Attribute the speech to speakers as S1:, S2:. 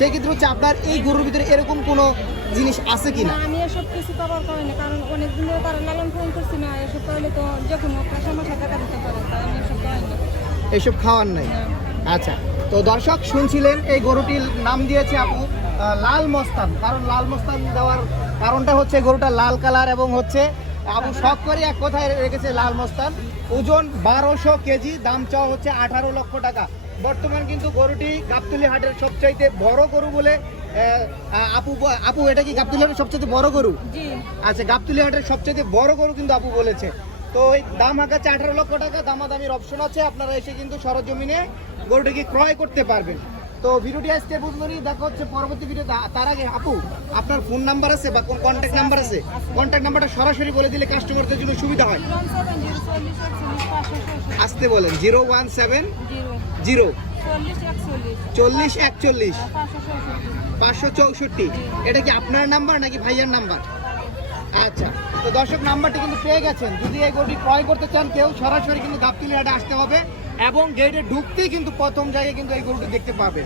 S1: সেক্ষেত্রে হচ্ছে আপনার এই গরুর ভিতরে এরকম কোনো জিনিস আছে কি
S2: না? আমি এসব কিছু কভার করিনি কারণ অনেক দিন ধরে তারা লালন পালন করছি না এসব করলে তো যে কোনো সমস্যা দেখা দিতে পারে তাই আমি এসব
S1: এইসব খাওয়ার নাই? আচ্ছা তো দর্শক শুনছিলেন এই গরুটির নাম দিয়েছে আপু লাল মস্তান। কারণ লাল মস্তান দেওয়ার কারণটা হচ্ছে গরুটা লাল কালার এবং হচ্ছে আবু শখ করে এক কথায় রেখেছে লাল মস্তান। ওজন বারোশো কেজি দাম চাওয়া হচ্ছে আঠারো লক্ষ টাকা। বর্তমান কিন্তু গরুটি গাবতলি হাটের সবচাইতে বড় গরু বলে আপু আপু এটা কি গাবতলি হাটের সবচাইতে বড় গরু? আচ্ছা গাবতলি হাটের সবচেয়ে বড় গরু কিন্তু আপু বলেছে। তো এই দাম হাঁকাচ্ছে আঠারো লক্ষ টাকা দামাদামির অপশন আছে। আপনারা এসে কিন্তু সরজমিনে গরুটিকে ক্রয় করতে পারবেন। তো ভিডিওটি আজকে বুঝবেনই দেখা হচ্ছে পরবর্তী ভিডিও তার আগে আপু, আপনার ফোন নাম্বার আছে বা কোন কন্ট্যাক্ট নাম্বার আছে? কন্ট্যাক্ট নাম্বারটা সরাসরি বলে দিলে কাস্টমারদের জন্য সুবিধা হয়। আসতে বলেন, জিরো ওয়ান সেভেন
S2: জিরো চল্লিশ একচল্লিশ। পাঁচশো
S1: চৌষট্টি। এটা কি আপনার নাম্বার নাকি ভাইয়ার নাম্বার আচ্ছা তো দর্শক নাম্বারটি কিন্তু পেয়ে গেছেন। যদি এই গরুটি ক্রয় করতে চান, কেউ সরাসরি কিন্তু গাবতলি হাটে আসতে হবে। এবং গেটে ঢুকতেই কিন্তু প্রথম জায়গায় কিন্তু এই গরুটি দেখতে পাবে।